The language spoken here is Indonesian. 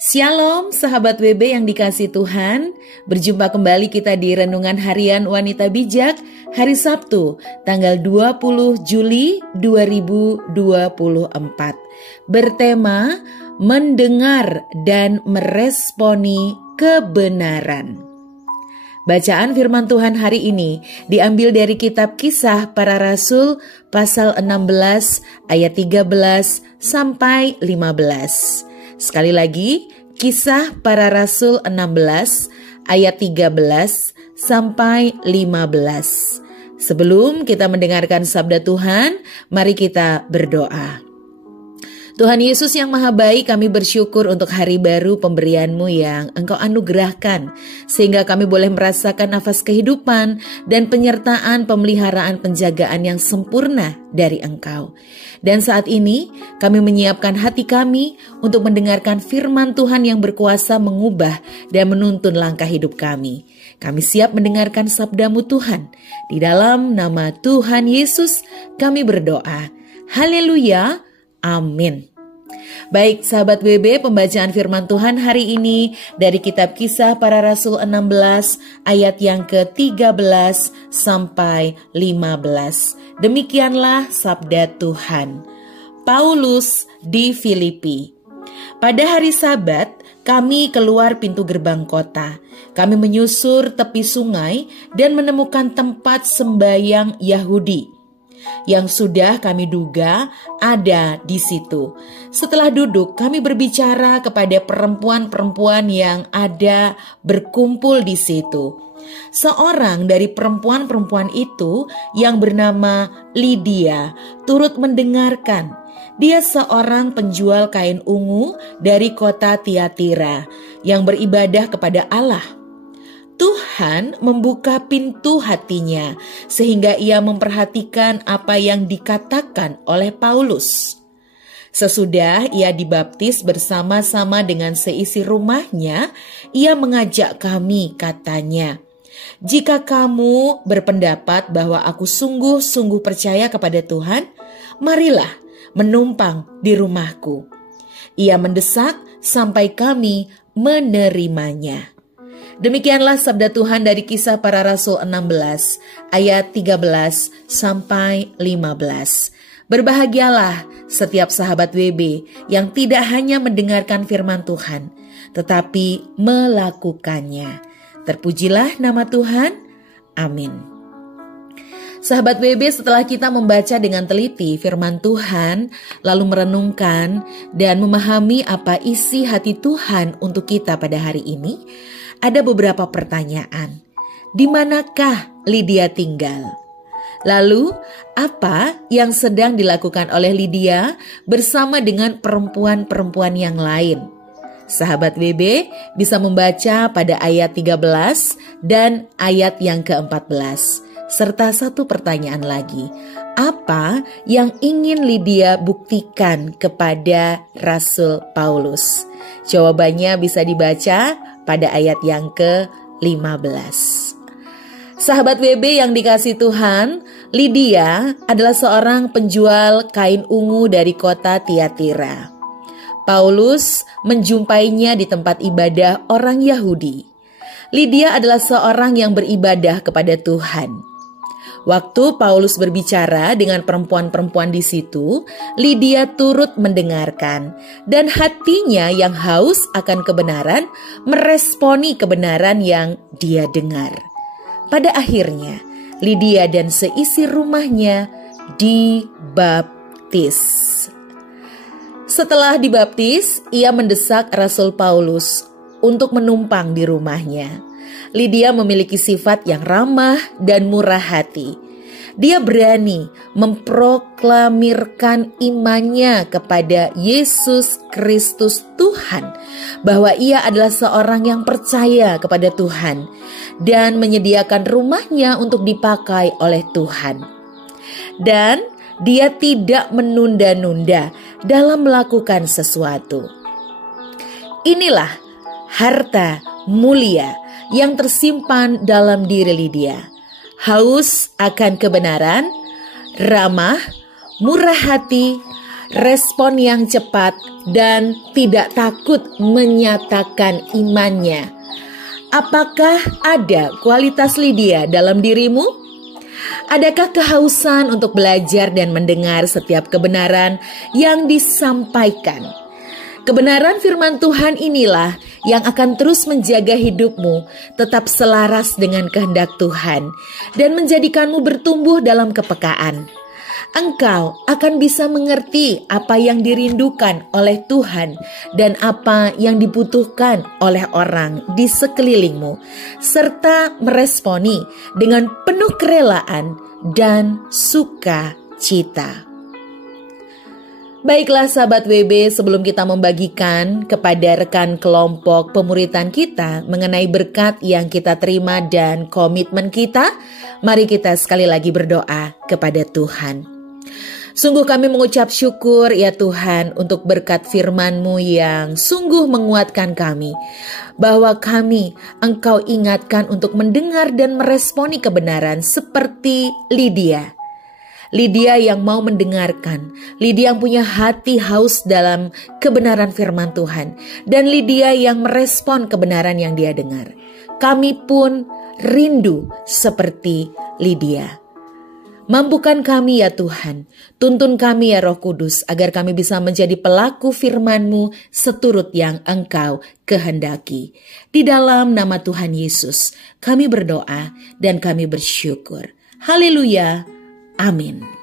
Shalom sahabat WB yang dikasih Tuhan, berjumpa kembali kita di Renungan Harian Wanita Bijak hari Sabtu tanggal 20 Juli 2024 bertema mendengar dan meresponi kebenaran. Bacaan firman Tuhan hari ini diambil dari kitab Kisah Para Rasul pasal 16 ayat 13 sampai 15. Sekali lagi, Kisah Para Rasul 16 ayat 13 sampai 15. Sebelum kita mendengarkan sabda Tuhan, mari kita berdoa. Tuhan Yesus yang Maha Baik, kami bersyukur untuk hari baru pemberian-Mu yang Engkau anugerahkan, sehingga kami boleh merasakan nafas kehidupan dan penyertaan pemeliharaan penjagaan yang sempurna dari Engkau. Dan saat ini kami menyiapkan hati kami untuk mendengarkan firman Tuhan yang berkuasa mengubah dan menuntun langkah hidup kami. Kami siap mendengarkan sabda-Mu Tuhan. Di dalam nama Tuhan Yesus kami berdoa. Haleluya. Amin. Baik sahabat WB, pembacaan firman Tuhan hari ini dari kitab Kisah Para Rasul 16 ayat yang ke-13 sampai 15. Demikianlah sabda Tuhan. Paulus di Filipi. Pada hari Sabat, kami keluar pintu gerbang kota. Kami menyusur tepi sungai dan menemukan tempat sembahyang Yahudi yang sudah kami duga ada di situ. Setelah duduk, kami berbicara kepada perempuan-perempuan yang ada berkumpul di situ. Seorang dari perempuan-perempuan itu yang bernama Lydia turut mendengarkan. Dia seorang penjual kain ungu dari kota Tiatira yang beribadah kepada Allah. Tuhan membuka pintu hatinya sehingga ia memperhatikan apa yang dikatakan oleh Paulus. Sesudah ia dibaptis bersama-sama dengan seisi rumahnya, ia mengajak kami, katanya, "Jika kamu berpendapat bahwa aku sungguh-sungguh percaya kepada Tuhan, marilah menumpang di rumahku." Ia mendesak sampai kami menerimanya. Demikianlah sabda Tuhan dari Kisah Para Rasul 16 ayat 13 sampai 15. Berbahagialah setiap sahabat WB yang tidak hanya mendengarkan firman Tuhan, tetapi melakukannya. Terpujilah nama Tuhan. Amin. Sahabat WB, setelah kita membaca dengan teliti firman Tuhan, lalu merenungkan dan memahami apa isi hati Tuhan untuk kita pada hari ini, ada beberapa pertanyaan. Di manakah Lydia tinggal? Lalu, apa yang sedang dilakukan oleh Lydia bersama dengan perempuan-perempuan yang lain? Sahabat WB bisa membaca pada ayat 13 dan ayat yang ke-14. Serta satu pertanyaan lagi. Apa yang ingin Lydia buktikan kepada Rasul Paulus? Jawabannya bisa dibaca pada ayat yang ke-15. Sahabat WB yang dikasih Tuhan, Lydia adalah seorang penjual kain ungu dari kota Tiatira. Paulus menjumpainya di tempat ibadah orang Yahudi. Lydia adalah seorang yang beribadah kepada Tuhan. Waktu Paulus berbicara dengan perempuan-perempuan di situ, Lydia turut mendengarkan, dan hatinya yang haus akan kebenaran meresponi kebenaran yang dia dengar. Pada akhirnya, Lydia dan seisi rumahnya dibaptis. Setelah dibaptis, ia mendesak Rasul Paulus untuk menumpang di rumahnya. Lydia memiliki sifat yang ramah dan murah hati. Dia berani memproklamirkan imannya kepada Yesus Kristus Tuhan, bahwa ia adalah seorang yang percaya kepada Tuhan dan menyediakan rumahnya untuk dipakai oleh Tuhan. Dan dia tidak menunda-nunda dalam melakukan sesuatu. Inilah harta mulia yang tersimpan dalam diri Lydia. Haus akan kebenaran, ramah, murah hati, respon yang cepat, dan tidak takut menyatakan imannya. Apakah ada kualitas Lydia dalam dirimu? Adakah kehausan untuk belajar dan mendengar setiap kebenaran yang disampaikan? Kebenaran firman Tuhan inilah yang akan terus menjaga hidupmu tetap selaras dengan kehendak Tuhan dan menjadikanmu bertumbuh dalam kepekaan. Engkau akan bisa mengerti apa yang dirindukan oleh Tuhan dan apa yang dibutuhkan oleh orang di sekelilingmu, serta meresponi dengan penuh kerelaan dan sukacita. Baiklah sahabat WB, sebelum kita membagikan kepada rekan kelompok pemuritan kita mengenai berkat yang kita terima dan komitmen kita, mari kita sekali lagi berdoa kepada Tuhan. Sungguh kami mengucap syukur ya Tuhan untuk berkat firman-Mu yang sungguh menguatkan kami, bahwa kami Engkau ingatkan untuk mendengar dan meresponi kebenaran seperti Lydia. Lydia yang mau mendengarkan, Lydia yang punya hati haus dalam kebenaran firman Tuhan, dan Lydia yang merespon kebenaran yang dia dengar. Kami pun rindu seperti Lydia. Mampukan kami ya Tuhan, tuntun kami ya Roh Kudus, agar kami bisa menjadi pelaku firman-Mu seturut yang Engkau kehendaki. Di dalam nama Tuhan Yesus, kami berdoa dan kami bersyukur. Haleluya, amin.